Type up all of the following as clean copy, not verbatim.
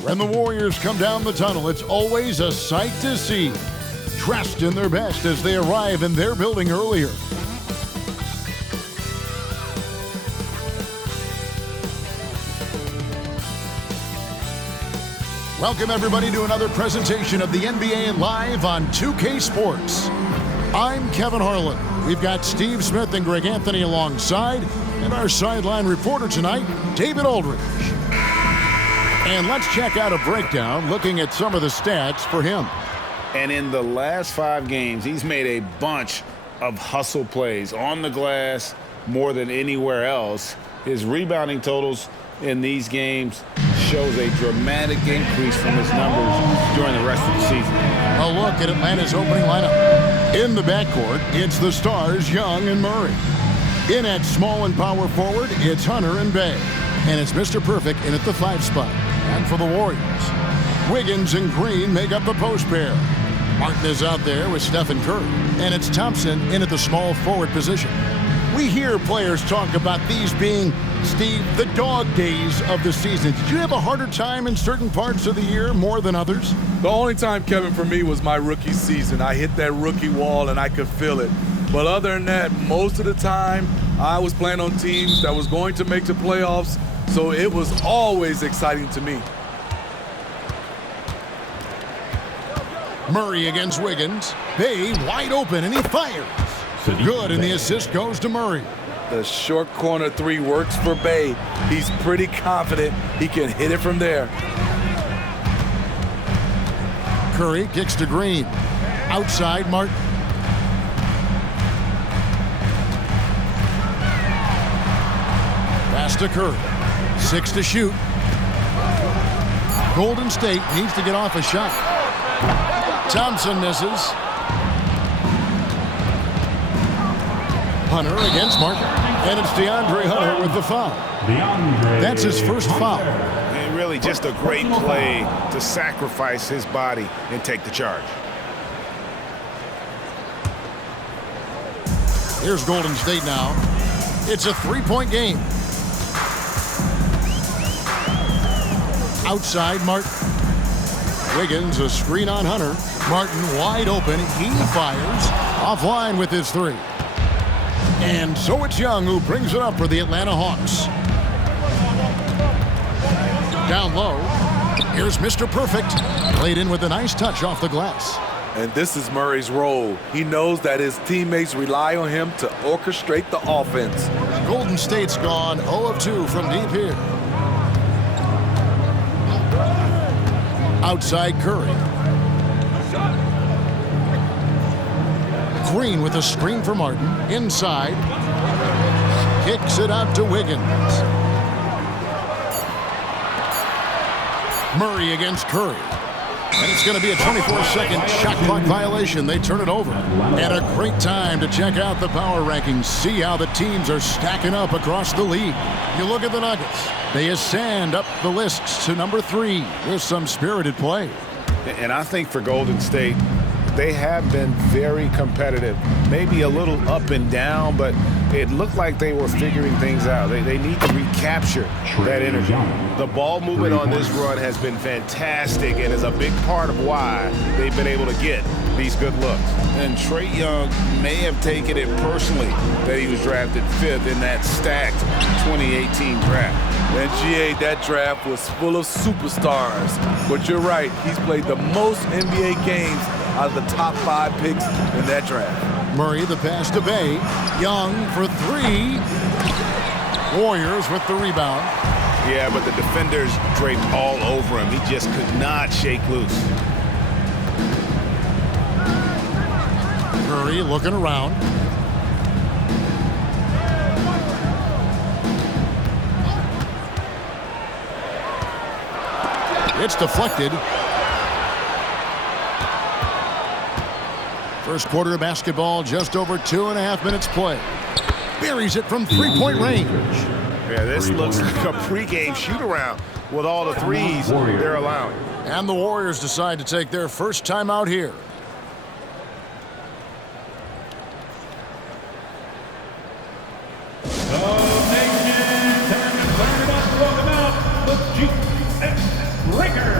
When the Warriors come down the tunnel, it's always a sight to see. Dressed in their best as they arrive in their building earlier. Welcome everybody to another presentation of the NBA Live on 2K Sports. I'm Kevin Harlan. We've got Steve Smith and Greg Anthony alongside, and our sideline reporter tonight, David Aldridge. And let's check out a breakdown looking at some of the stats for him. And in the last 5 games, he's made a bunch of hustle plays on the glass more than anywhere else. His rebounding totals in these games shows a dramatic increase from his numbers during the rest of the season. A look at Atlanta's opening lineup. In the backcourt, it's the stars Young and Murray. In at small and power forward, it's Hunter and Bay. And it's Mr. Perfect in at the 5 spot. And for the Warriors, Wiggins and Green make up the post pair. Martin is out there with Stephen Curry. And it's Thompson in at the small forward position. We hear players talk about these being, Steve, the dog days of the season. Did you have a harder time in certain parts of the year more than others? The only time, Kevin, for me was my rookie season. I hit that rookie wall and I could feel it. But other than that, most of the time, I was playing on teams that was going to make the playoffs, so it was always exciting to me. Murray against Wiggins. Bay wide open, and he fires. Good, and the assist goes to Murray. The short corner 3 works for Bay. He's pretty confident he can hit it from there. Curry kicks to Green. Outside, Martin. Pass to Curry. 6 to shoot. Golden State needs to get off a shot. Thompson misses. Hunter against Martin. And it's DeAndre Hunter with the foul. That's his first foul. And really just a great play to sacrifice his body and take the charge. Here's Golden State now. It's a 3-point game. Outside, Martin. Wiggins, a screen on Hunter. Martin wide open. He fires. Offline with his 3. And so it's Young who brings it up for the Atlanta Hawks. Down low. Here's Mr. Perfect. Played in with a nice touch off the glass. And this is Murray's role. He knows that his teammates rely on him to orchestrate the offense. Golden State's gone 0 of 2 from deep here. Outside Curry. Green with a screen for Martin. Inside. Kicks it out to Wiggins. Murray against Curry. And it's going to be a 24-second shot clock violation. They turn it over. And a great time to check out the power rankings. See how the teams are stacking up across the league. You look at the Nuggets. They ascend up the lists to number 3 with some spirited play. And I think for Golden State, they have been very competitive. Maybe a little up and down, but it looked like they were figuring things out. They need to recapture that energy. The ball movement on this run has been fantastic and is a big part of why they've been able to get these good looks. And Trae Young may have taken it personally that he was drafted 5th in that stacked 2018 draft. And GA, that draft was full of superstars. But you're right, he's played the most NBA games out of the top 5 picks in that draft. Murray the pass to Bay. Young for 3. Warriors with the rebound. Yeah, but the defenders draped all over him. He just could not shake loose. Curry looking around. It's deflected. First quarter of basketball, just over 2.5 minutes play. Buries it from 3-point range. Yeah, this looks like a pregame shoot-around with all the threes they're allowing. And the Warriors decide to take their first time out here. Breaker.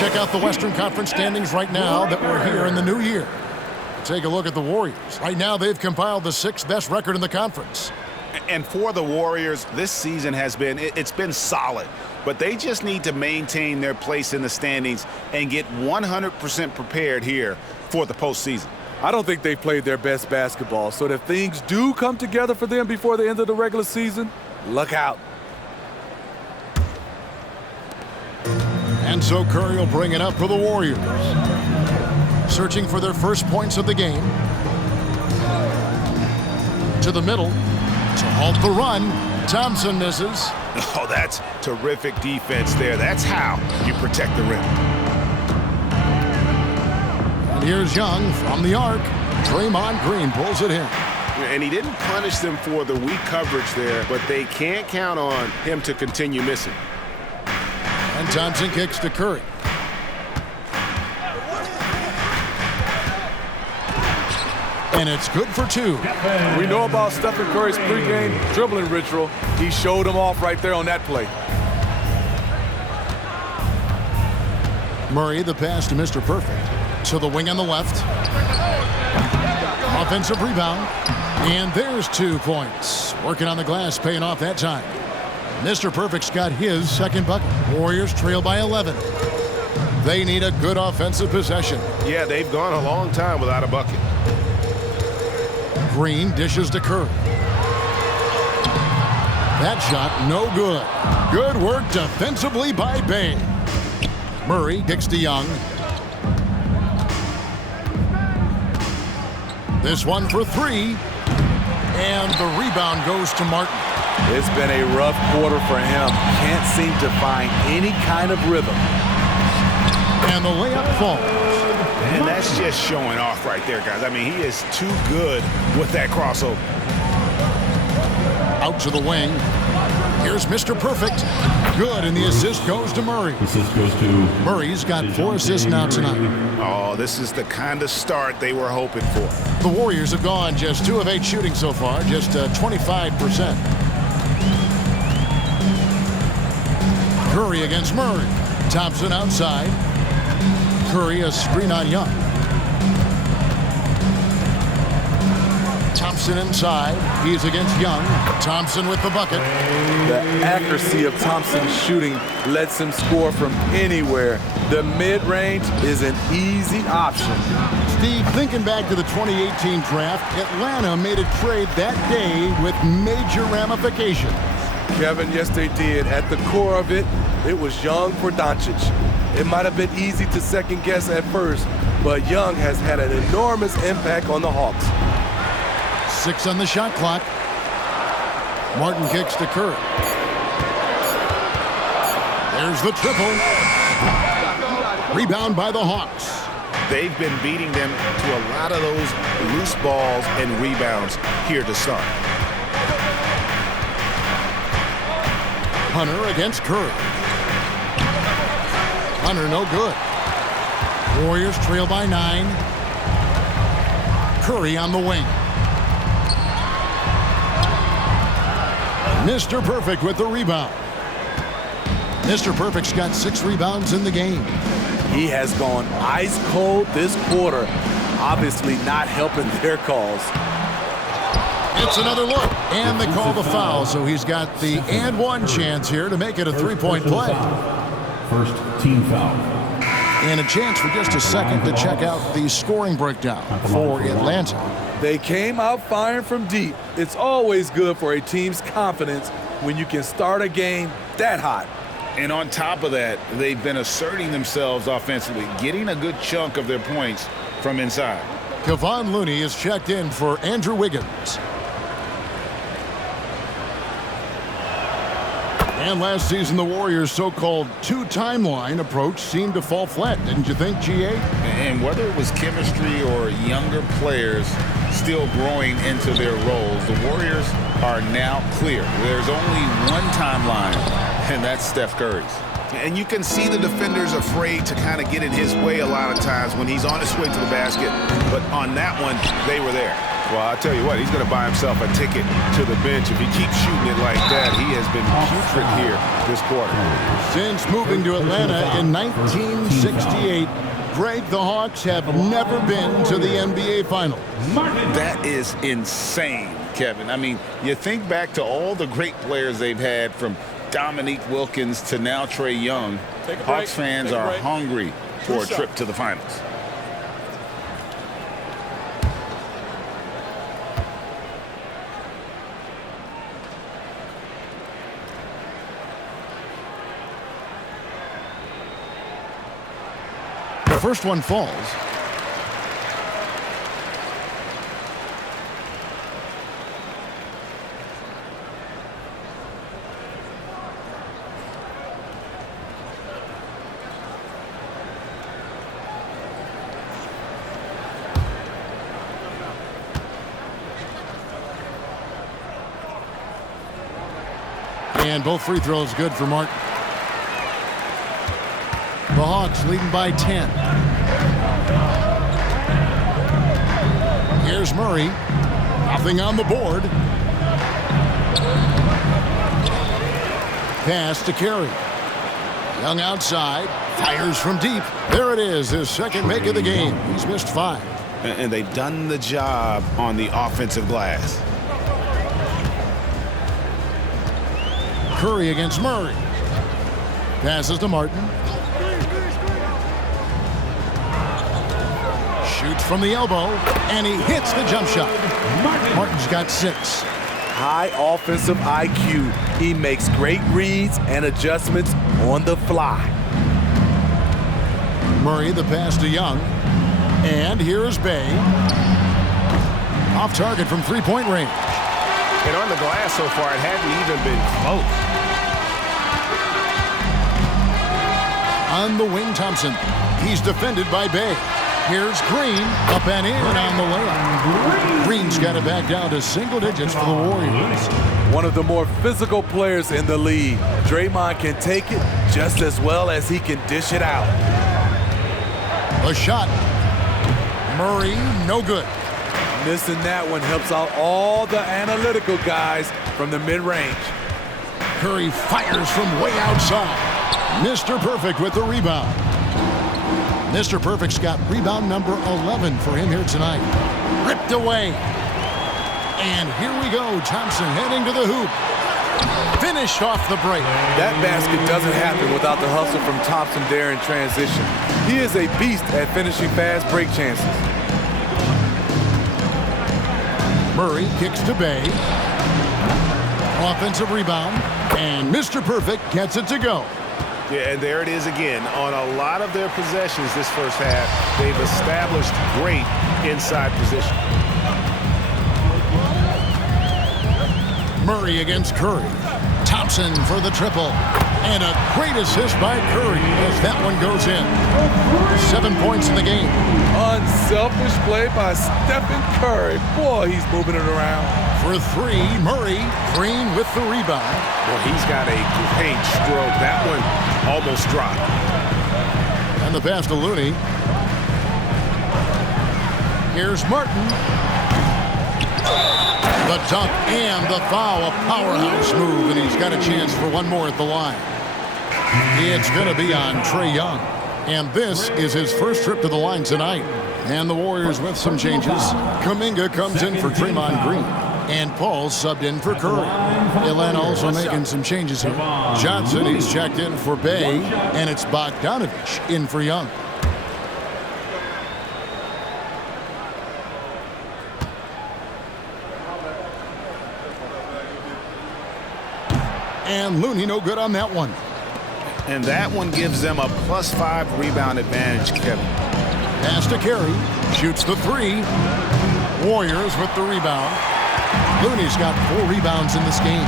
check out the Western Conference standings right now that we're here in the new year. Take a look at the Warriors. Right now, they've compiled the 6th best record in the conference. And for the Warriors, this season has been, it's been solid. But they just need to maintain their place in the standings and get 100% prepared here for the postseason. I don't think they've played their best basketball, so if things do come together for them before the end of the regular season, look out. And so Curry will bring it up for the Warriors. Searching for their first points of the game. To the middle. To halt the run. Thompson misses. Oh, that's terrific defense there. That's how you protect the rim. And here's Young from the arc. Draymond Green pulls it in. And he didn't punish them for the weak coverage there, but they can't count on him to continue missing. And Thompson kicks to Curry. And it's good for 2. We know about Stephen Curry's pregame dribbling ritual. He showed him off right there on that play. Murray, the pass to Mr. Perfect. To the wing on the left. Offensive rebound. And there's 2 points. Working on the glass, paying off that time. Mr. Perfect's got his second bucket. Warriors trail by 11. They need a good offensive possession. Yeah, they've gone a long time without a bucket. Green dishes to Curry. That shot no good. Good work defensively by Bay. Murray kicks to Young. This one for 3. And the rebound goes to Martin. It's been a rough quarter for him. Can't seem to find any kind of rhythm. And the layup falls. And that's just showing off right there, guys. I mean, he is too good with that crossover. Out to the wing. Here's Mr. Perfect. Good, and the assist goes to Murray. Assist goes to Murray's got 4 assists now tonight. Oh, this is the kind of start they were hoping for. The Warriors have gone just 2 of 8 shooting so far, just 25%. Curry against Murray. Thompson outside. Curry a screen on Young. Thompson inside. He's against Young. Thompson with the bucket. The accuracy of Thompson's shooting lets him score from anywhere. The mid-range is an easy option. Steve, thinking back to the 2018 draft, Atlanta made a trade that day with major ramifications. Kevin, yes, they did. At the core of it, it was Young for Doncic. It might have been easy to second guess at first, but Young has had an enormous impact on the Hawks. 6 on the shot clock. Martin kicks to Curry. There's the triple. Rebound by the Hawks. They've been beating them to a lot of those loose balls and rebounds here to start. Hunter against Curry. Hunter no good. Warriors trail by 9. Curry on the wing. Mr. Perfect with the rebound. Mr. Perfect's got 6 rebounds in the game. He has gone ice cold this quarter, obviously not helping their cause. It's another look, and they call the foul, so he's got the and 1 chance here to make it a 3-point play. First team foul. And a chance for just a second to check out the scoring breakdown for Atlanta. They came out firing from deep. It's always good for a team's confidence when you can start a game that hot. And on top of that, they've been asserting themselves offensively, getting a good chunk of their points from inside. Kevon Looney is checked in for Andrew Wiggins. And last season, the Warriors' so-called 2-timeline approach seemed to fall flat, didn't you think, G.A.? And whether it was chemistry or younger players still growing into their roles, the Warriors are now clear. There's only one timeline, and that's Steph Curry's. And you can see the defenders afraid to kind of get in his way a lot of times when he's on his way to the basket. But on that one, they were there. Well, I tell you what, he's going to buy himself a ticket to the bench. If he keeps shooting it like that, he has been putrid here this quarter. Since moving to Atlanta in 1968, Greg, the Hawks have never been to the NBA Finals. That is insane, Kevin. I mean, you think back to all the great players they've had, from Dominique Wilkins to now Trae Young. Hawks fans are hungry for a trip to the finals. The first one falls. And both free throws good for Martin. The Hawks leading by 10. Here's Murray. Nothing on the board. Pass to Carey. Young outside. Fires from deep. There it is, his second make of the game. He's missed 5. And they've done the job on the offensive glass. Curry against Murray. Passes to Martin. Shoots from the elbow, and he hits the jump shot. Martin's got 6. High offensive IQ. He makes great reads and adjustments on the fly. Murray, the pass to Young. And here is Bay. Off target from three-point range. And on the glass so far, it hadn't even been close. On the wing, Thompson. He's defended by Bay. Here's Green, up and in on the layup. Green's got it back down to single digits for the Warriors. One of the more physical players in the league. Draymond can take it just as well as he can dish it out. A shot. Murray, no good. Missing that one helps out all the analytical guys from the mid-range. Curry fires from way outside. Mr. Perfect with the rebound. Mr. Perfect's got rebound number 11 for him here tonight. Ripped away. And here we go. Thompson heading to the hoop. Finished off the break. That basket doesn't happen without the hustle from Thompson there in transition. He is a beast at finishing fast break chances. Murray kicks to Bay. Offensive rebound. And Mr. Perfect gets it to go. Yeah, and there it is again. On a lot of their possessions this first half, they've established great inside position. Murray against Curry. Thompson for the triple. And a great assist by Curry as that one goes in. 7 points in the game. Unselfish play by Stephen Curry. Boy, he's moving it around. For 3, Murray. Green with the rebound. Well, he's got a great stroke. That one almost dropped. And the pass to Looney. Here's Martin. The dunk and the foul. A powerhouse move, and he's got a chance for one more at the line. It's going to be on Trae Young. And this is his first trip to the line tonight. And the Warriors with some changes. Kuminga comes in for Draymond Green. And Paul subbed in for Curry. Atlanta also making some changes here. Johnson, he's checked in for Bay. And it's Bogdanovich in for Young. And Looney no good on that one. And that one gives them a +5 rebound advantage, Kevin. Pass to Carey. Shoots the 3. Warriors with the rebound. Looney's got 4 rebounds in this game.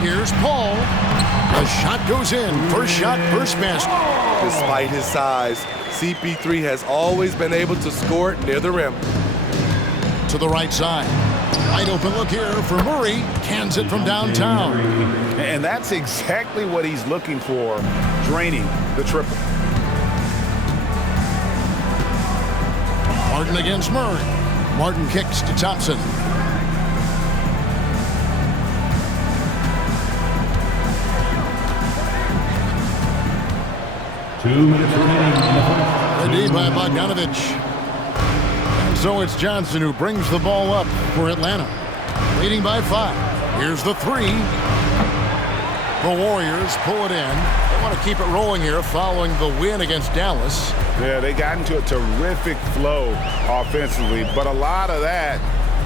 Here's Paul. The shot goes in. First shot, first basket. Despite his size, CP3 has always been able to score it near the rim. To the right side. Wide open look here for Murray. Cans it from downtown. And that's exactly what he's looking for, draining the triple. Martin against Murray. Martin kicks to Thompson. Two minutes remaining in the first. The D by Bogdanovich. And so it's Johnson who brings the ball up for Atlanta. Leading by 5. Here's the 3. The Warriors pull it in. They want to keep it rolling here following the win against Dallas. Yeah, they got into a terrific flow offensively, but a lot of that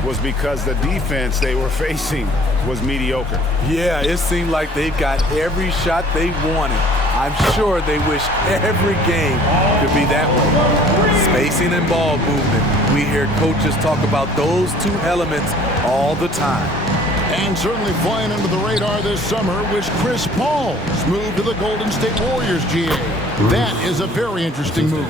was because the defense they were facing was mediocre. Yeah, it seemed like they got every shot they wanted. I'm sure they wish every game could be that way. Spacing and ball movement. We hear coaches talk about those two elements all the time. And certainly flying under the radar this summer was Chris Paul's move to the Golden State Warriors, GA. That is a very interesting move.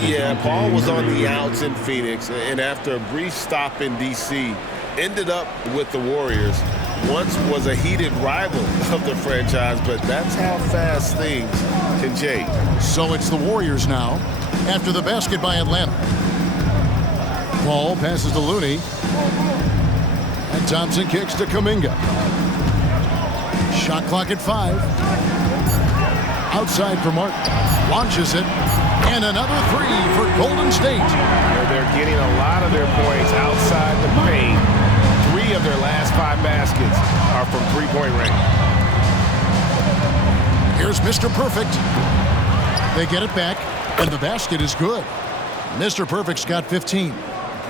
Yeah, Paul was on the outs in Phoenix, and after a brief stop in D.C., ended up with the Warriors. Once was a heated rival of the franchise, but that's how fast things can change. So it's the Warriors now, after the basket by Atlanta. Paul passes to Looney. And Thompson kicks to Kuminga. Shot clock at 5. Outside for Martin. Launches it. And another 3 for Golden State. They're getting a lot of their points outside the paint. 3 of their last 5 baskets are from three-point range. Here's Mr. Perfect. They get it back, and the basket is good. Mr. Perfect's got 15.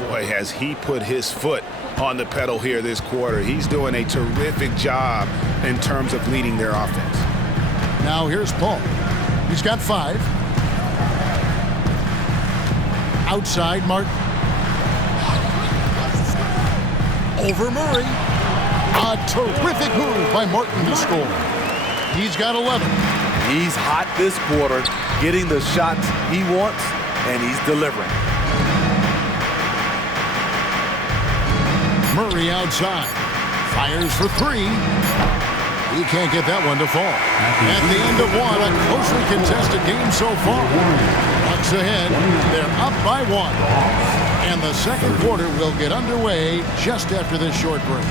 Boy, has he put his foot on the pedal here this quarter. He's doing a terrific job in terms of leading their offense. Now here's Paul. He's got 5. Outside, Martin. Over Murray. A terrific move by Martin to score. He's got 11. He's hot this quarter, getting the shots he wants, and he's delivering. Murray outside. Fires for 3. He can't get that one to fall. At the end of 1, a closely contested game so far. Bucks ahead. They're up by 1. And the second quarter will get underway just after this short break.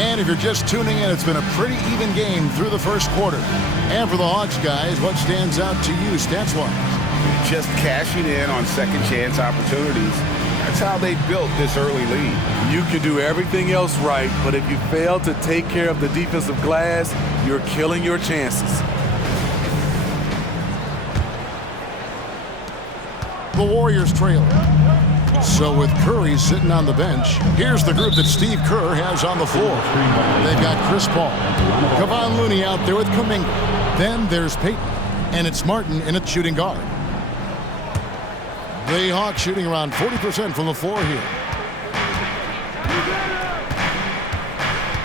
And if you're just tuning in, it's been a pretty even game through the first quarter. And for the Hawks guys, what stands out to you stats-wise? Just cashing in on second chance opportunities. That's how they built this early lead. You can do everything else right, but if you fail to take care of the defensive glass, you're killing your chances. The Warriors trail. So with Curry sitting on the bench, here's the group that Steve Kerr has on the floor. They've got Chris Paul, Kevon Looney out there with Kuminga. Then there's Payton, and it's Martin in at shooting guard. The Hawks shooting around 40% from the floor here.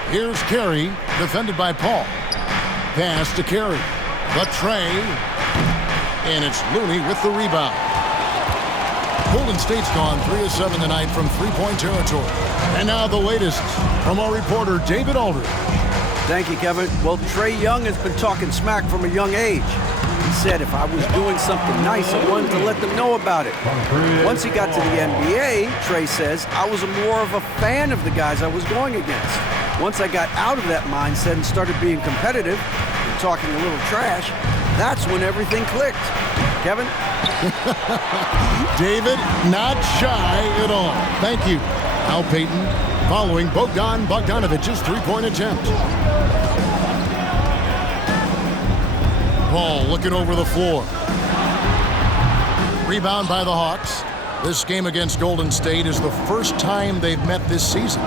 Here's Carey, defended by Paul. Pass to Carey. The tray. And it's Looney with the rebound. Golden State's gone 3 of 7 tonight from three-point territory. And now the latest from our reporter, David Aldridge. Thank you, Kevin. Well, Trae Young has been talking smack from a young age. He said if I was doing something nice, I wanted to let them know about it. Once he got to the NBA, Trae says, I was more of a fan of the guys I was going against. Once I got out of that mindset and started being competitive and talking a little trash, that's when everything clicked. Kevin? David, not shy at all. Thank you. Al Payton following Bogdan Bogdanovich's three-point attempt. Paul looking over the floor. Rebound by the Hawks. This game against Golden State is the first time they've met this season.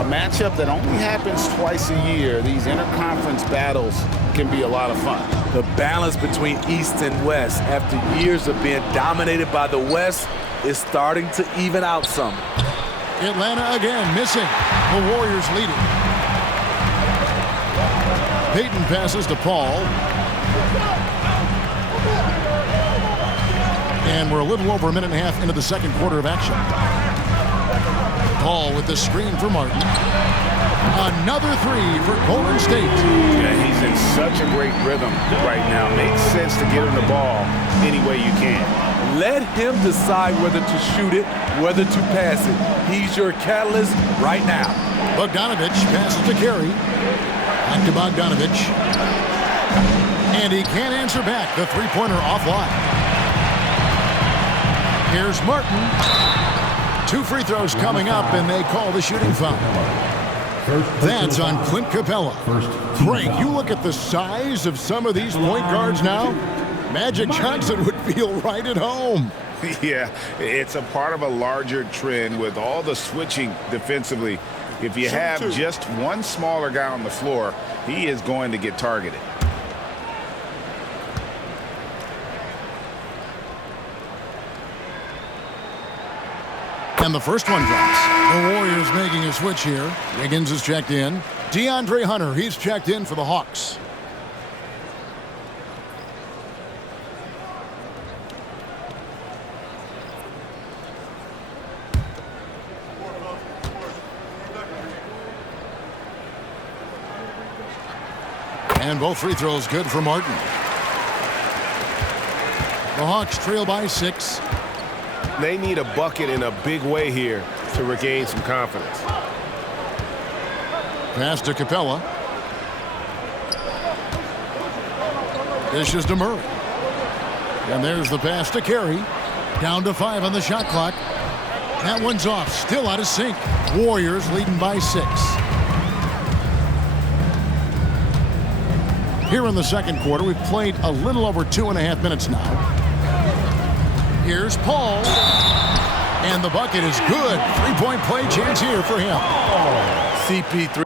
a matchup that only happens twice a year. These interconference battles can be a lot of fun. The balance between East and West after years of being dominated by the West is starting to even out some. Atlanta again missing. The Warriors leading. Payton passes to Paul. And we're a little over a minute and a half into the second quarter of action. Paul with the screen for Martin. Another three for Golden State. Yeah, he's in such a great rhythm right now. Makes sense to get him the ball any way you can. Let him decide whether to shoot it, whether to pass it. He's your catalyst right now. Bogdanovich passes to Carey. Back to Bogdanovich. And he can't answer back. The three-pointer offline. Here's Martin. 2 free throws coming up, and they call the shooting foul. That's on Clint Capella. Frank, you look at the size of some of these point guards now. Magic Johnson would feel right at home. Yeah, it's a part of a larger trend with all the switching defensively. If you have just one smaller guy on the floor, he is going to get targeted. And the first one drops. The Warriors making a switch here. Wiggins is checked in. DeAndre Hunter, he's checked in for the Hawks. And both free throws good for Martin. The Hawks trail by 6. They need a bucket in a big way here to regain some confidence. Pass to Capella. Dishes to Murray. And there's the pass to Carey. Down to 5 on the shot clock. That one's off. Still out of sync. Warriors leading by 6. Here in the second quarter, we've played a little over 2.5 minutes now. Here's Paul. And the bucket is good. 3-point play chance here for him. CP3.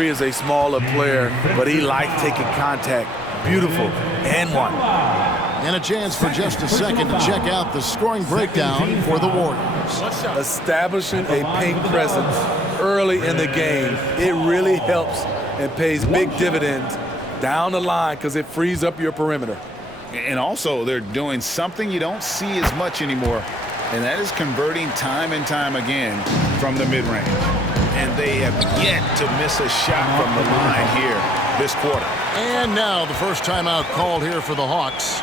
Is a smaller player, but he likes taking contact. Beautiful. And one. And a chance for just a second to check out the scoring breakdown for the Warriors. Establishing a paint presence early in the game, it really helps and pays big dividends down the line because it frees up your perimeter. And also, they're doing something you don't see as much anymore, and that is converting time and time again from the mid-range. And they have yet to miss a shot from the line here this quarter. And now the first timeout called here for the Hawks.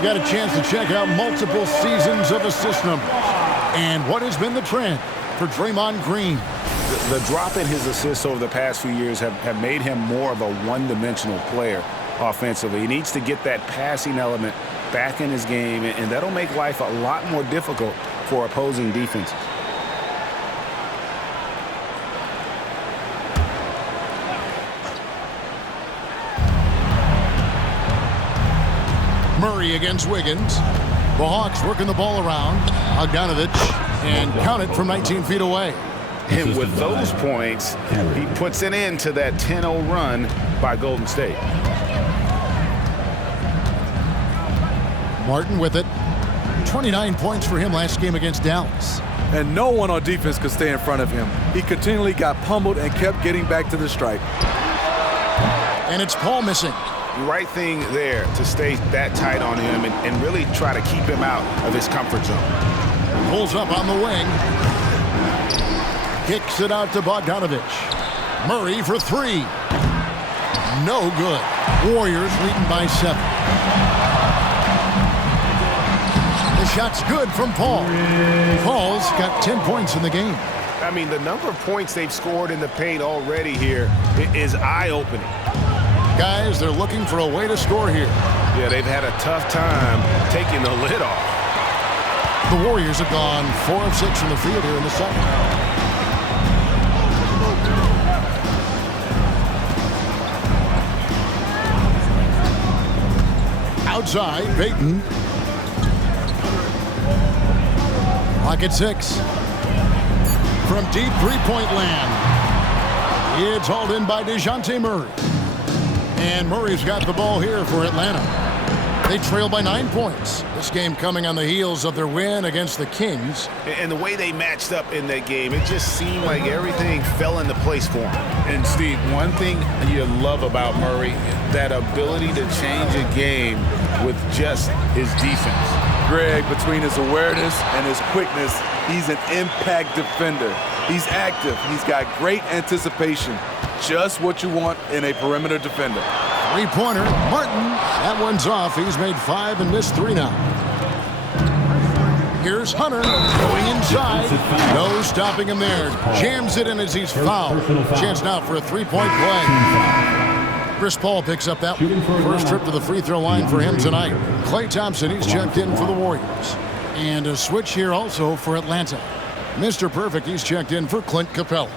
we've got a chance to check out multiple seasons of assist numbers. And what has been the trend for Draymond Green? The drop in his assists over the past few years have made him more of a one-dimensional player offensively. He needs to get that passing element back in his game, and that'll make life a lot more difficult for opposing defenses. Murray against Wiggins. The Hawks working the ball around. Bogdanovich, and count it from 19 feet away. And with those points, he puts an end to that 10-0 run by Golden State. Martin with it. 29 points for him last game against Dallas. And no one on defense could stay in front of him. He continually got pummeled and kept getting back to the stripe. And it's Paul missing. Right thing there to stay that tight on him and really try to keep him out of his comfort zone. Pulls up on the wing. Kicks it out to Bogdanovich. Murray for three. No good. Warriors leading by 7. The shot's good from Paul. Paul's got 10 points in the game. I mean, the number of points they've scored in the paint already here is eye-opening. Guys, they're looking for a way to score here. Yeah, they've had a tough time taking the lid off. The Warriors have gone 4 of 6 from the field here in the second. Outside, Payton. Clock at 6. From deep three-point land. It's hauled in by DeJounte Murray. And Murray's got the ball here for Atlanta. They trail by 9 points. This game coming on the heels of their win against the Kings. And the way they matched up in that game, it just seemed like everything fell into place for him. And Steve, one thing you love about Murray, that ability to change a game with just his defense. Greg, between his awareness and his quickness, he's an impact defender. He's active. He's got great anticipation. Just what you want in a perimeter defender. Three-pointer, Martin. That one's off. He's made 5 and missed 3 now. Here's Hunter going inside. No stopping him there. Jams it in as he's fouled. Chance now for a three-point play. Chris Paul picks up that first trip to the free throw line for him tonight. Klay Thompson, he's checked in for the Warriors. And a switch here also for Atlanta. Mr. Perfect, he's checked in for Clint Capella.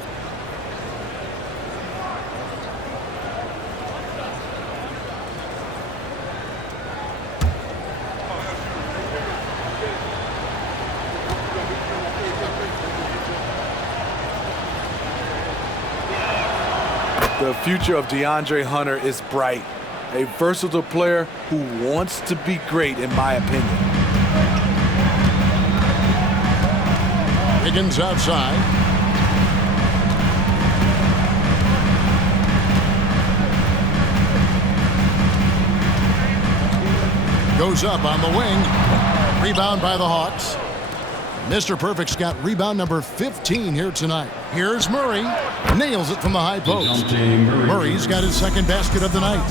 The future of DeAndre Hunter is bright. A versatile player who wants to be great, in my opinion. Wiggins outside. Goes up on the wing. Rebound by the Hawks. Mr. Perfect's got rebound number 15 here tonight. Here's Murray. Nails it from the high post. Murray's got his second basket of the night.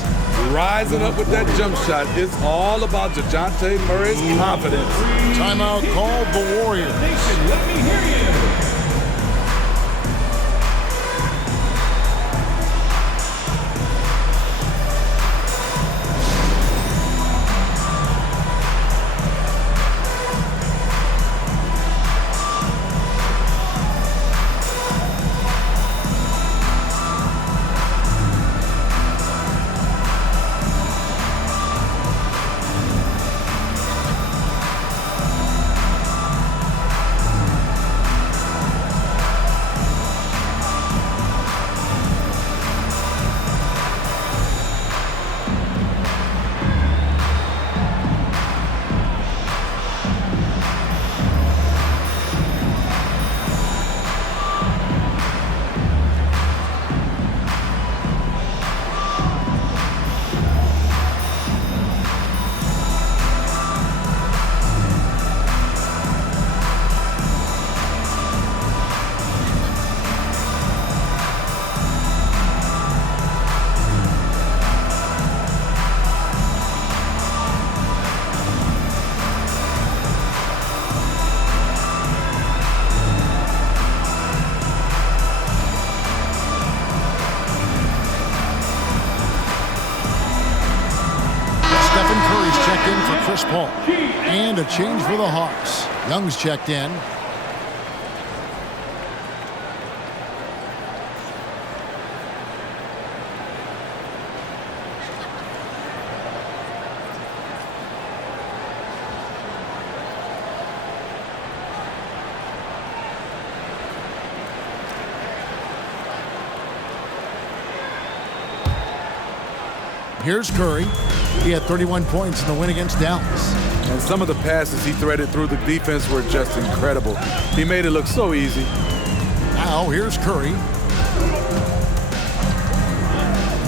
Rising up with that jump shot. It's all about DeJounte Murray's confidence. Timeout called the Warriors. Let me hear you. ball. And a change for the Hawks. Young's checked in. Here's Curry. He had 31 points in the win against Dallas. And some of the passes he threaded through the defense were just incredible. He made it look so easy. Now here's Curry.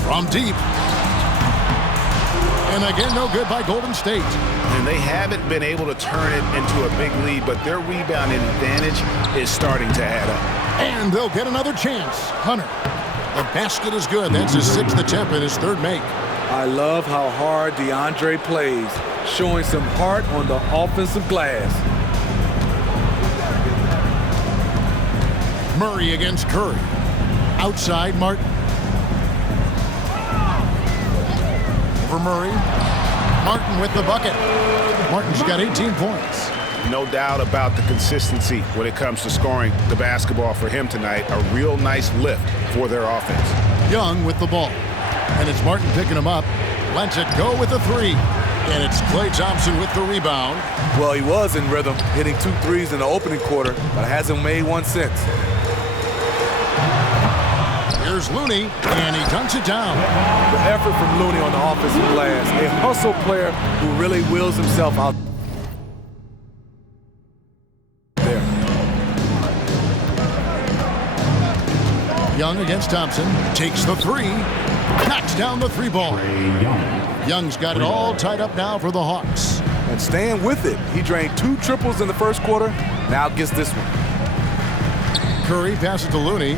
From deep. And again, no good by Golden State. And they haven't been able to turn it into a big lead, but their rebounding advantage is starting to add up. And they'll get another chance. Hunter. The basket is good. That's his 6th attempt and his 3rd make. I love how hard DeAndre plays, showing some heart on the offensive glass. Murray against Curry. Outside, Martin. For Murray. Martin with the bucket. Martin's got 18 points. No doubt about the consistency when it comes to scoring the basketball for him tonight. A real nice lift for their offense. Young with the ball. And it's Martin picking him up. Lets it go with the 3. And it's Klay Thompson with the rebound. Well, he was in rhythm, hitting 2 threes in the opening quarter, but hasn't made one since. Here's Looney, and he dunks it down. The effort from Looney on the offensive glass. A hustle player who really wills himself out there. Young against Thompson. Takes the 3. Knocks down the 3 ball. Young's got it all tied up now for the Hawks. And staying with it. He drained 2 triples in the first quarter. Now gets this one. Curry passes to Looney.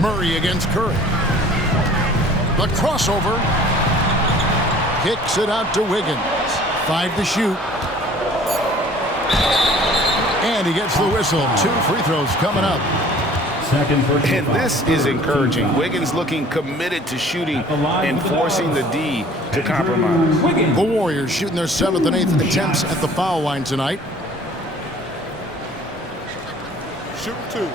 Murray against Curry. The crossover. Kicks it out to Wiggins. 5 to shoot. And he gets the whistle. 2 free throws coming up. And this is encouraging. Wiggins looking committed to shooting and forcing the D to compromise. The Warriors shooting their 7th and 8th attempts at the foul line tonight. Shoot 2.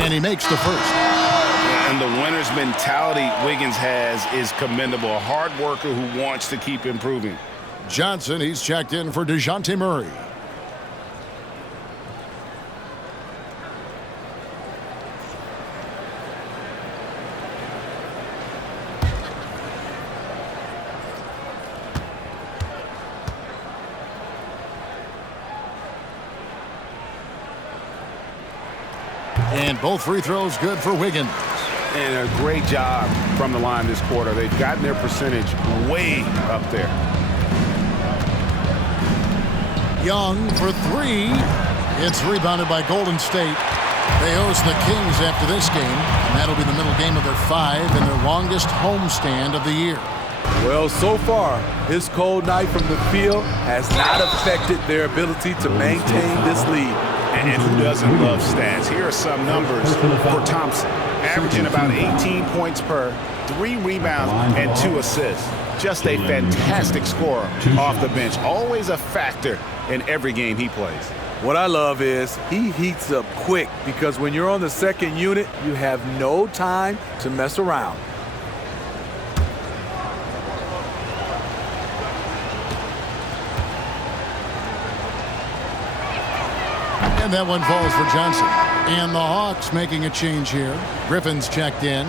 And he makes the first. And the winner's mentality Wiggins has is commendable. A hard worker who wants to keep improving. Johnson, he's checked in for DeJounte Murray. And both free throws good for Wiggins. And a great job from the line this quarter. They've gotten their percentage way up there. Young for 3. It's rebounded by Golden State. They host the Kings after this game, and that'll be the middle game of their 5 and their longest homestand of the year. Well, so far, his cold night from the field has not affected their ability to maintain this lead. And who doesn't love stats? Here are some numbers for Thompson. Averaging about 18 points per, 3 rebounds, and 2 assists. Just a fantastic scorer off the bench. Always a factor in every game he plays. What I love is he heats up quick because when you're on the second unit, you have no time to mess around. And that one falls for Johnson. And the Hawks making a change here. Griffin's checked in.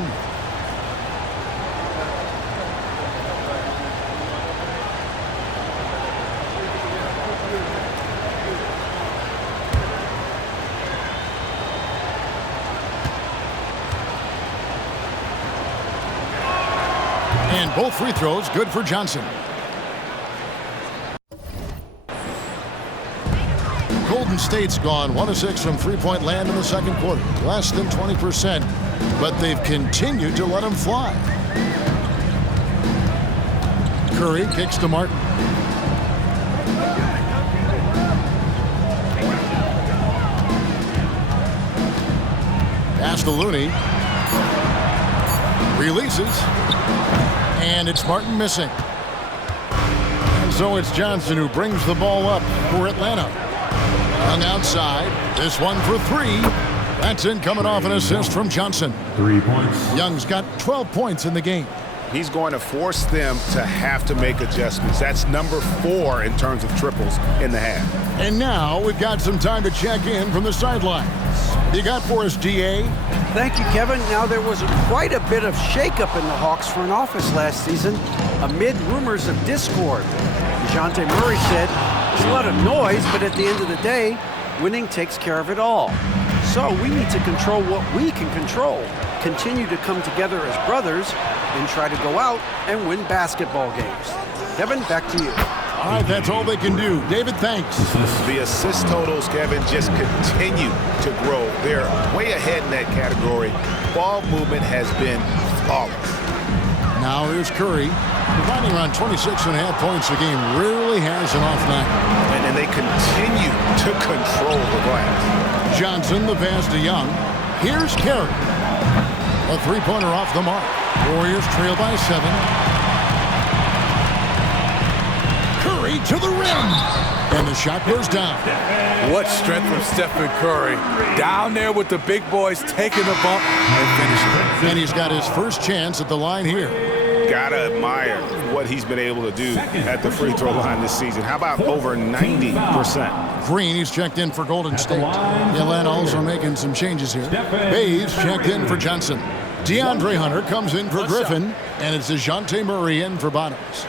And both free throws good for Johnson. Golden State's gone 1 of 6 from three-point land in the second quarter. Less than 20%, but they've continued to let them fly. Curry kicks to Martin. Pass to Looney. Releases. And it's Martin missing. And so it's Johnson who brings the ball up for Atlanta. Young outside. This one for three. That's in, coming off an assist from Johnson. 3 points. Young's got 12 points in the game. He's going to force them to have to make adjustments. That's number 4 in terms of triples in the half. And now we've got some time to check in from the sidelines. You got for us, DA? Thank you, Kevin. Now, there was quite a bit of shakeup in the Hawks front office last season amid rumors of discord. DeJounte Murray said, there's a lot of noise, but at the end of the day, winning takes care of it all. So we need to control what we can control, continue to come together as brothers, and try to go out and win basketball games. Kevin, back to you. All right, that's all they can do. David, thanks. The assist totals, Kevin, just continue to grow. They're way ahead in that category. Ball movement has been flawless. Now here's Curry, providing around 26.5 points a game. Rarely has an off night. And they continue to control the glass. Johnson, the pass to Young. Here's Carey. A three-pointer off the mark. Warriors trail by 7. Curry to the rim. And the shot goes down. What strength from Stephen Curry. Down there with the big boys, taking the bump and finishing. And he's got his first chance at the line here. Gotta admire what he's been able to do at the free throw line this season. How about over 90%? Green, he's checked in for Golden State. Atlanta also making some changes here. Bays checked in for Johnson. DeAndre Hunter comes in for Griffin. And it's DeJounte Murray in for Bottoms.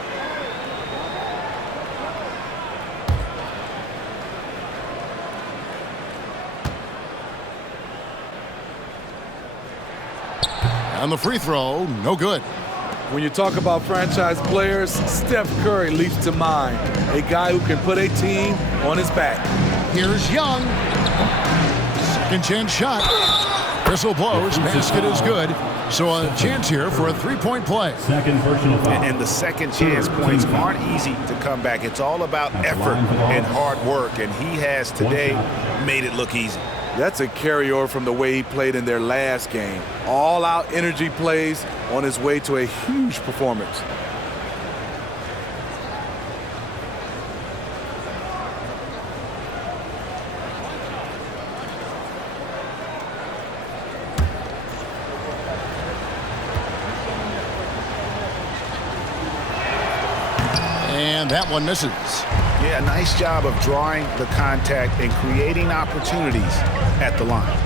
And the free throw, no good. When you talk about franchise players, Steph Curry leaps to mind. A guy who can put a team on his back. Here's Young. Second chance shot. Whistle blows. Basket is good. So a chance here for a three-point play. Second personal foul. And the second chance points aren't easy to come back. It's all about effort and hard work. And he has today made it look easy. That's a carryover from the way he played in their last game. All-out energy plays on his way to a huge performance. And that one misses. Yeah, nice job of drawing the contact and creating opportunities at the line.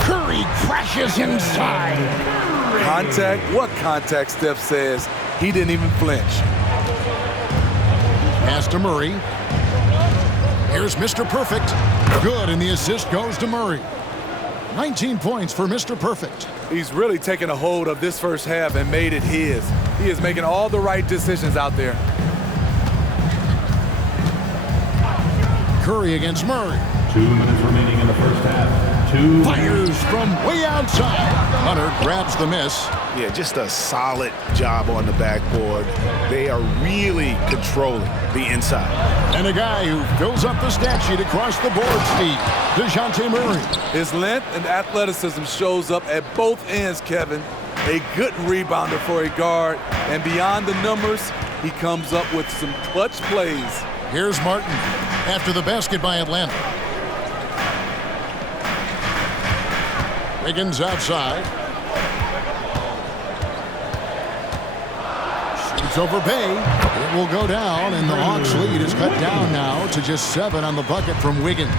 Curry crashes inside. Contact? What contact? Steph says. He didn't even flinch. Pass to Murray. Here's Mr. Perfect. Good, and the assist goes to Murray. 19 points for Mr. Perfect. He's really taken a hold of this first half and made it his. He is making all the right decisions out there. Curry against Murray. 2 minutes remaining in the first half. 2 Fires from way outside. Hunter grabs the miss. Yeah, just a solid job on the backboard. They are really controlling the inside. And a guy who fills up the stat sheet across the board, Steve. DeJounte Murray. His length and athleticism shows up at both ends, Kevin. A good rebounder for a guard. And beyond the numbers, he comes up with some clutch plays. Here's Martin after the basket by Atlanta. Wiggins outside. Shoots over Bay. It will go down, and the Hawks lead is cut down now to just 7 on the bucket from Wiggins.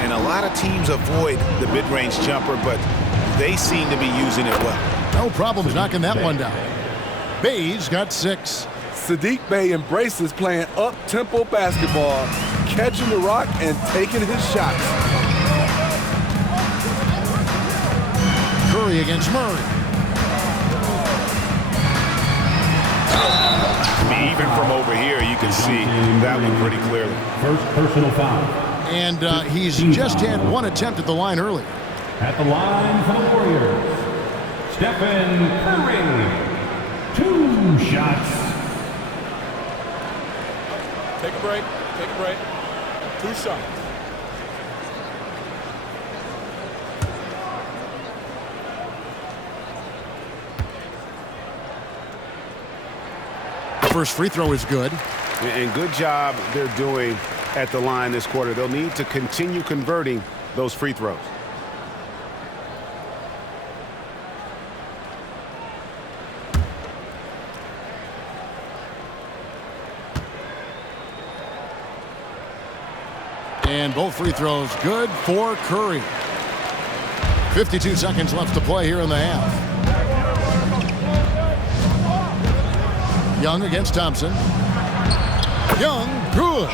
And a lot of teams avoid the mid-range jumper, but they seem to be using it well. No problems knocking that one down. Bay's got 6. Saddiq Bey embraces playing up-tempo basketball, catching the rock and taking his shots. Curry against Murray. Even from over here, you can see that one pretty clearly. First personal foul. And he's just had 1 attempt at the line earlier. At the line for the Warriors, Stephen Curry. 2 shots. Take a break. Take a break. 2 shots. First free throw is good. And good job they're doing at the line this quarter. They'll need to continue converting those free throws. And both free throws good for Curry. 52 seconds left to play here in the half. Young against Thompson. Young, good.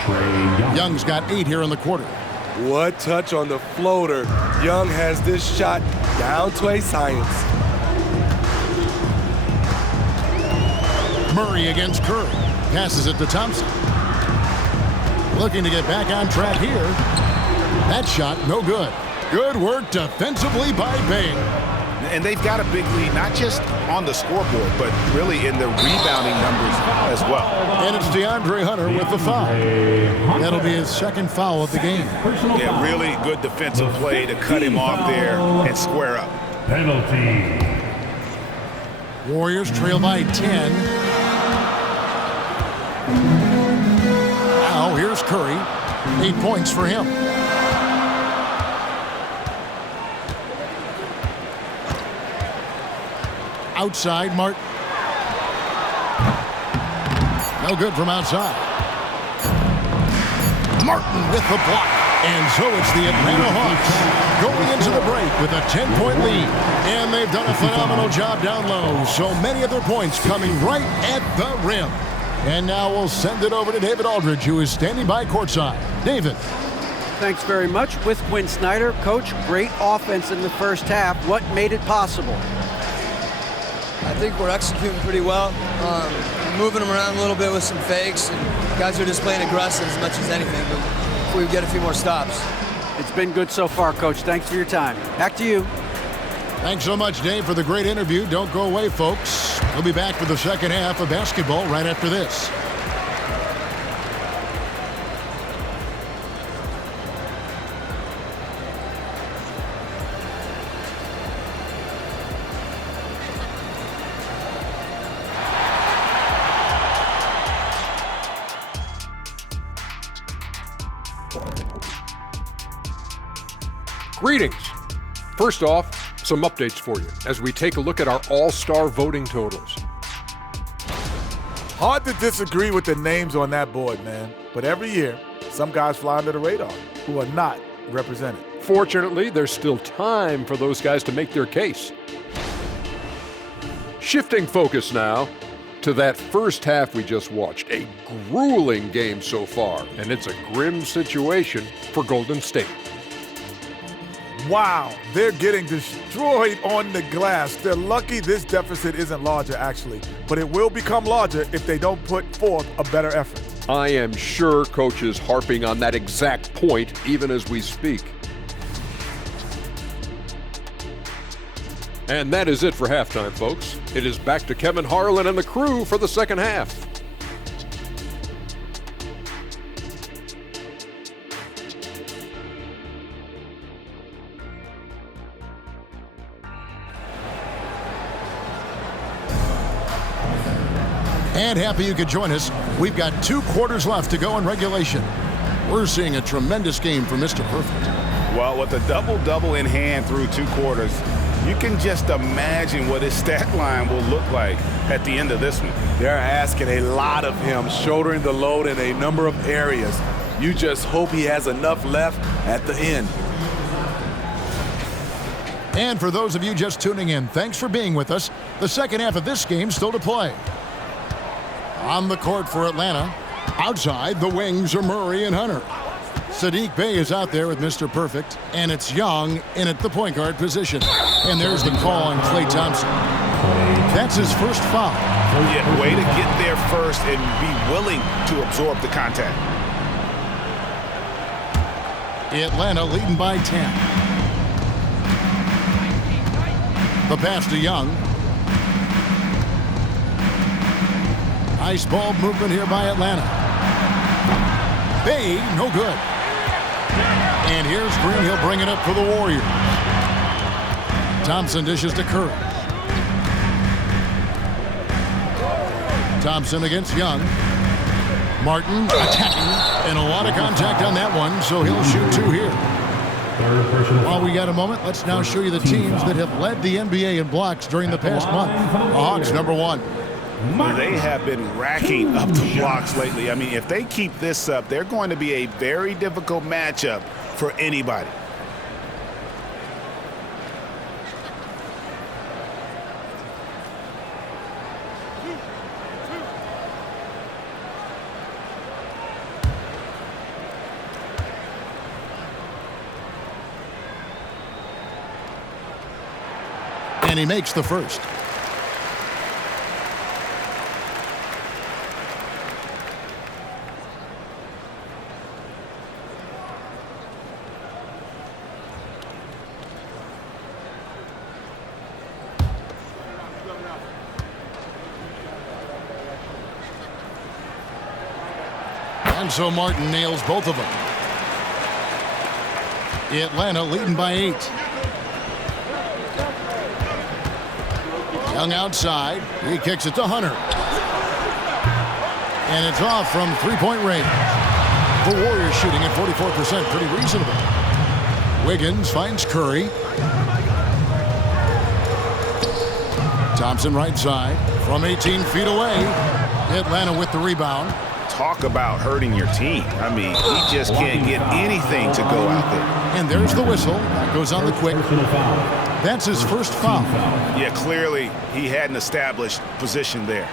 Young's got 8 here in the quarter. What touch on the floater. Young has this shot down to a science. Murray against Curry. Passes it to Thompson. Looking to get back on track here. That shot, no good. Good work defensively by Bing. And they've got a big lead, not just on the scoreboard, but really in the rebounding numbers as well. And it's DeAndre Hunter with the foul. That'll be his second foul of the game. Yeah, really good defensive play to cut him off there and square up. Penalty. Warriors trail by 10. Now here's Curry. 8 points for him. Outside, Martin. No good from outside. Martin with the block. And so it's the Atlanta Hawks going into the break with a 10-point lead. And they've done a phenomenal job down low. So many of their points coming right at the rim. And now we'll send it over to David Aldridge, who is standing by courtside. David. Thanks very much. With Quinn Snyder. Coach, great offense in the first half. What made it possible? I think we're executing pretty well. Moving them around a little bit with some fakes, and guys are just playing aggressive as much as anything, but if we get a few more stops. It's been good so far, Coach. Thanks for your time. Back to you. Thanks so much, Dave, for the great interview. Don't go away, folks. We'll be back for the second half of basketball right after this. Greetings. First off, some updates for you as we take a look at our all-star voting totals. Hard to disagree with the names on that board, man. But every year, some guys fly under the radar who are not represented. Fortunately, there's still time for those guys to make their case. Shifting focus now to that first half we just watched. A grueling game so far, and it's a grim situation for Golden State. Wow, they're getting destroyed on the glass. They're lucky this deficit isn't larger, actually. But it will become larger if they don't put forth a better effort. I am sure Coach is harping on that exact point even as we speak. And that is it for halftime, folks. It is back to Kevin Harlan and the crew for the second half. And happy you could join us. We've got 2 quarters left to go in regulation. We're seeing a tremendous game for Mr. Perfect. Well, with a double-double in hand through 2 quarters, you can just imagine what his stat line will look like at the end of this one. They're asking a lot of him, shouldering the load in a number of areas. You just hope he has enough left at the end. And for those of you just tuning in, thanks for being with us. The second half of this game still to play. On the court for Atlanta. Outside, the wings are Murray and Hunter. Saddiq Bey is out there with Mr. Perfect, and it's Young in at the point guard position. And there's the call on Klay Thompson. That's his first foul. Yeah, way to get there first and be willing to absorb the contact. Atlanta leading by 10. The pass to Young. Ice ball movement here by Atlanta. Bay, no good. And here's Green. He'll bring it up for the Warriors. Thompson dishes to Curry. Thompson against Young. Martin attacking, and a lot of contact on that one, so he'll shoot 2 here. While we got a moment, let's now show you the teams that have led the NBA in blocks during the past month. The Hawks, number 1. They have been racking up the blocks lately. I mean, if they keep this up, they're going to be a very difficult matchup for anybody. And he makes the first. And so Martin nails both of them. Atlanta leading by 8. Young outside. He kicks it to Hunter. And it's off from three-point range. The Warriors shooting at 44%. Pretty reasonable. Wiggins finds Curry. Thompson right side. From 18 feet away. Atlanta with the rebound. Talk about hurting your team. I mean, he just can't get anything to go out there. And there's the whistle. That goes on the quick. That's his first foul. Yeah, clearly he hadn't established position there.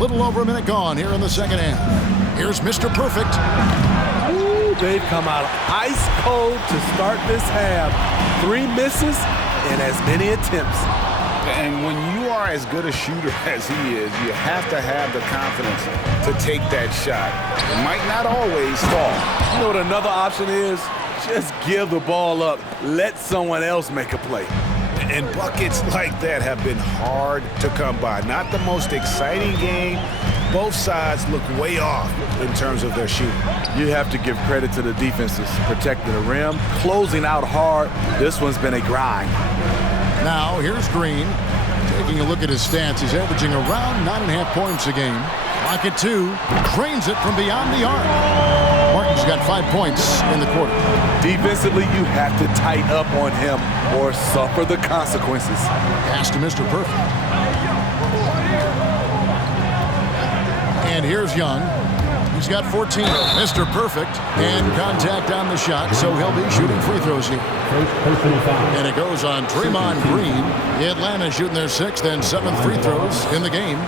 Little over a minute gone here in the second half. Here's Mr. Perfect. Ooh, they've come out ice cold to start this half. 3 misses and as many attempts. And when you are as good a shooter as he is, you have to have the confidence to take that shot. It might not always fall. You know what another option is? Just give the ball up. Let someone else make a play. And buckets like that have been hard to come by. Not the most exciting game. Both sides look way off in terms of their shooting. You have to give credit to the defenses. Protecting the rim, closing out hard. This one's been a grind. Now, here's Green. Taking a look at his stats, he's averaging around 9.5 points a game. Clock at 2. Drains it from beyond the arc. Martin's got 5 points in the quarter. Defensively, you have to tighten up on him or suffer the consequences. Pass to Mr. Perfect. And here's Young. He's got 14. Mr. Perfect. And contact on the shot, so he'll be shooting free throws here. And it goes on Draymond Green. Atlanta shooting their 6th and 7th free throws in the game.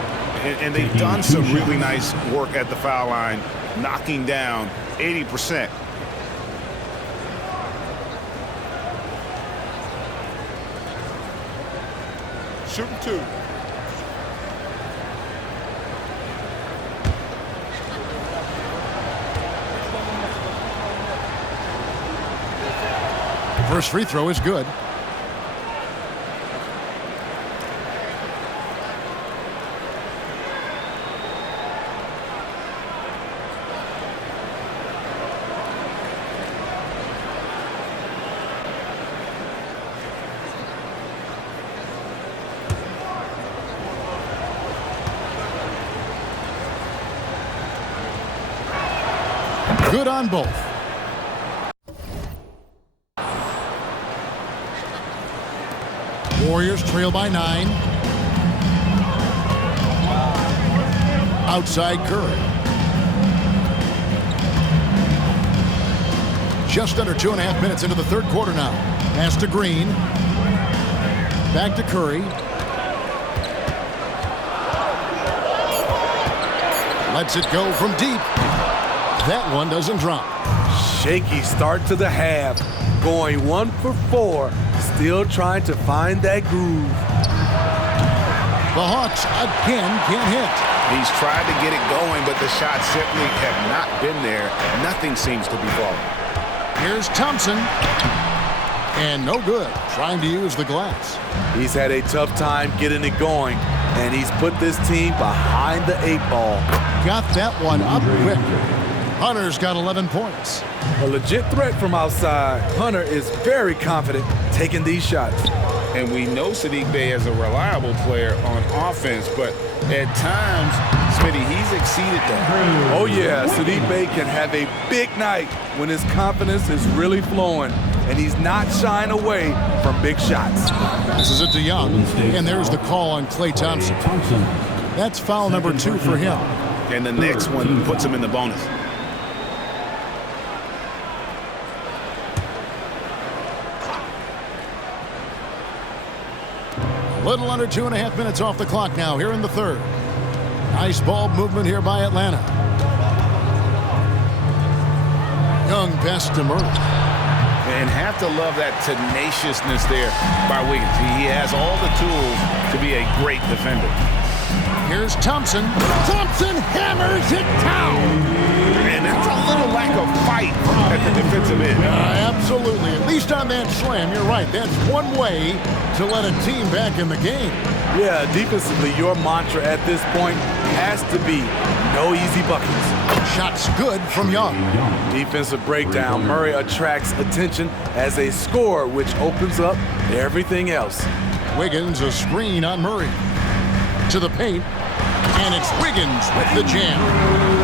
And they've done some really nice work at the foul line, knocking down 80%. Shooting 2. First free throw is good. Good on both. Warriors trail by 9. Outside Curry. Just under 2.5 minutes into the third quarter now. Pass to Green. Back to Curry. Lets it go from deep. That one doesn't drop. Shaky start to the half. Going 1 for 4. Still trying to find that groove. The Hawks again can't hit. He's tried to get it going, but the shots simply have not been there. Nothing seems to be falling. Here's Thompson. And no good, trying to use the glass. He's had a tough time getting it going, and he's put this team behind the 8 ball. Got that one up quick. Hunter's got 11 points. A legit threat from outside. Hunter is very confident taking these shots. And we know Saddiq Bey is a reliable player on offense, but at times, Smitty, he's exceeded that. Oh yeah, Saddiq Bey can have a big night when his confidence is really flowing, and he's not shying away from big shots. This is it to Young, and there's the call on Klay Thompson. That's foul number 2 for him. And the next one puts him in the bonus. A little under 2.5 minutes off the clock now here in the third. Nice ball movement here by Atlanta. Young pass to Murray. And have to love that tenaciousness there by Wiggins. He has all the tools to be a great defender. Here's Thompson. Thompson hammers it down. And that's a little lack of fight at the defensive end. Absolutely. At least on that slam, you're right. That's one way to let a team back in the game. Yeah, defensively, your mantra at this point has to be no easy buckets. Shots good from Young. Defensive breakdown. Murray attracts attention as a scorer, which opens up everything else. Wiggins, a screen on Murray. To the paint, and it's Wiggins with the jam.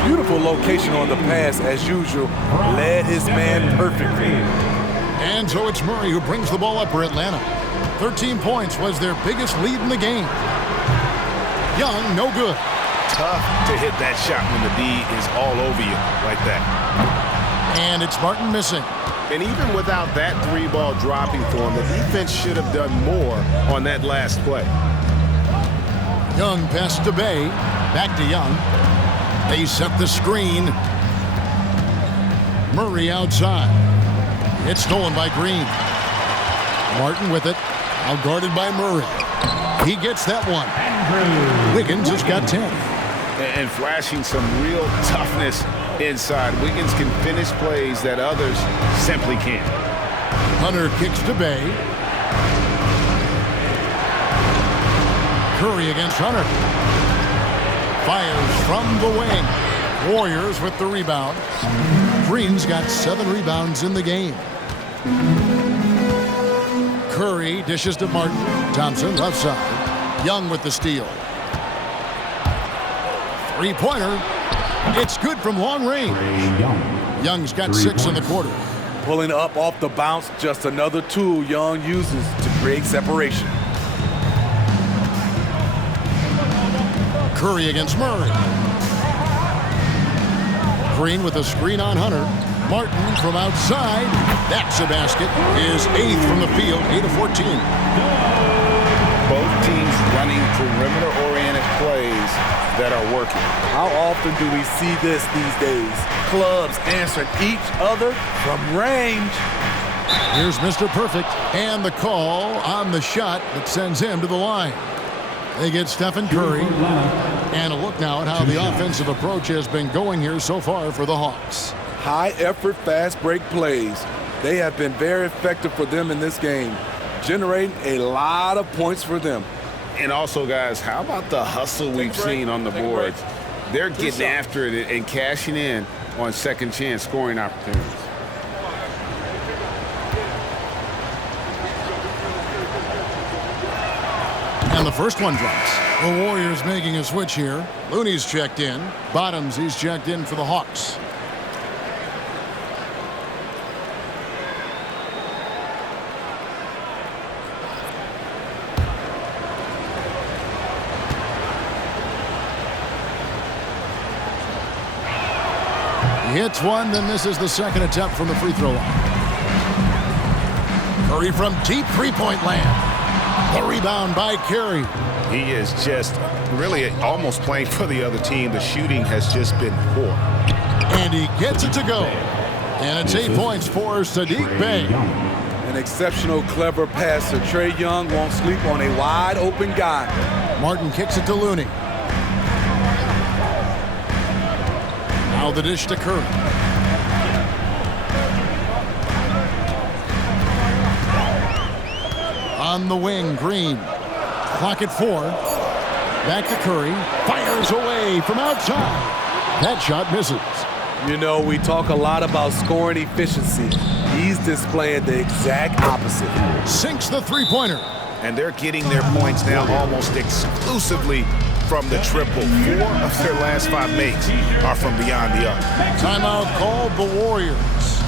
Beautiful location on the pass, as usual. Led his man perfectly. And so it's Murray who brings the ball up for Atlanta. 13 points was their biggest lead in the game. Young, no good. Tough to hit that shot when the D is all over you like that. And it's Martin missing. And even without that 3-ball dropping for him, the defense should have done more on that last play. Young pass to Bey. Back to Young. They set the screen. Murray outside. It's stolen by Green. Martin with it. Out guarded by Murray. He gets that one. Wiggins has got 10. And flashing some real toughness inside. Wiggins can finish plays that others simply can't. Hunter kicks to Bey. Curry against Hunter. Fires from the wing. Warriors with the rebound. Green's got 7 rebounds in the game. Curry dishes to Martin. Thompson left side. Young with the steal. 3-pointer. It's good from long range. Young's got 6 in the quarter. Pulling up off the bounce, just another tool Young uses to create separation. Curry against Murray. Green with a screen on Hunter. Martin from outside. That's a basket. His 8th from the field, 8 of 14. Both teams running perimeter-oriented plays that are working. How often do we see this these days? Clubs answering each other from range. Here's Mr. Perfect and the call on the shot that sends him to the line. They get Stephen Curry. And a look now at how the offensive approach has been going here so far for the Hawks. High-effort, fast-break plays. They have been very effective for them in this game, generating a lot of points for them. And also, guys, how about the hustle we've seen on the boards? They're getting after it and cashing in on second chance scoring opportunities. And the first one drops. The Warriors making a switch here. Looney's checked in. Bottoms, he's checked in for the Hawks. He hits one, then this is the second attempt from the free throw line. Curry from deep three-point land. The rebound by Curry. He is just really almost playing for the other team. The shooting has just been poor. And he gets it to go. And it's 8 points for Saddiq Bey. An exceptional, clever passer. Trae Young won't sleep on a wide-open guy. Martin kicks it to Looney. Now the dish to Curry. On the wing, Green. Clock at 4. Back to Curry. Fires away from outside. That shot misses. You know, we talk a lot about scoring efficiency. He's displaying the exact opposite. Sinks the three-pointer. And they're getting their points now almost exclusively from the triple. 4 of their last 5 makes are from beyond the arc. Timeout called the Warriors.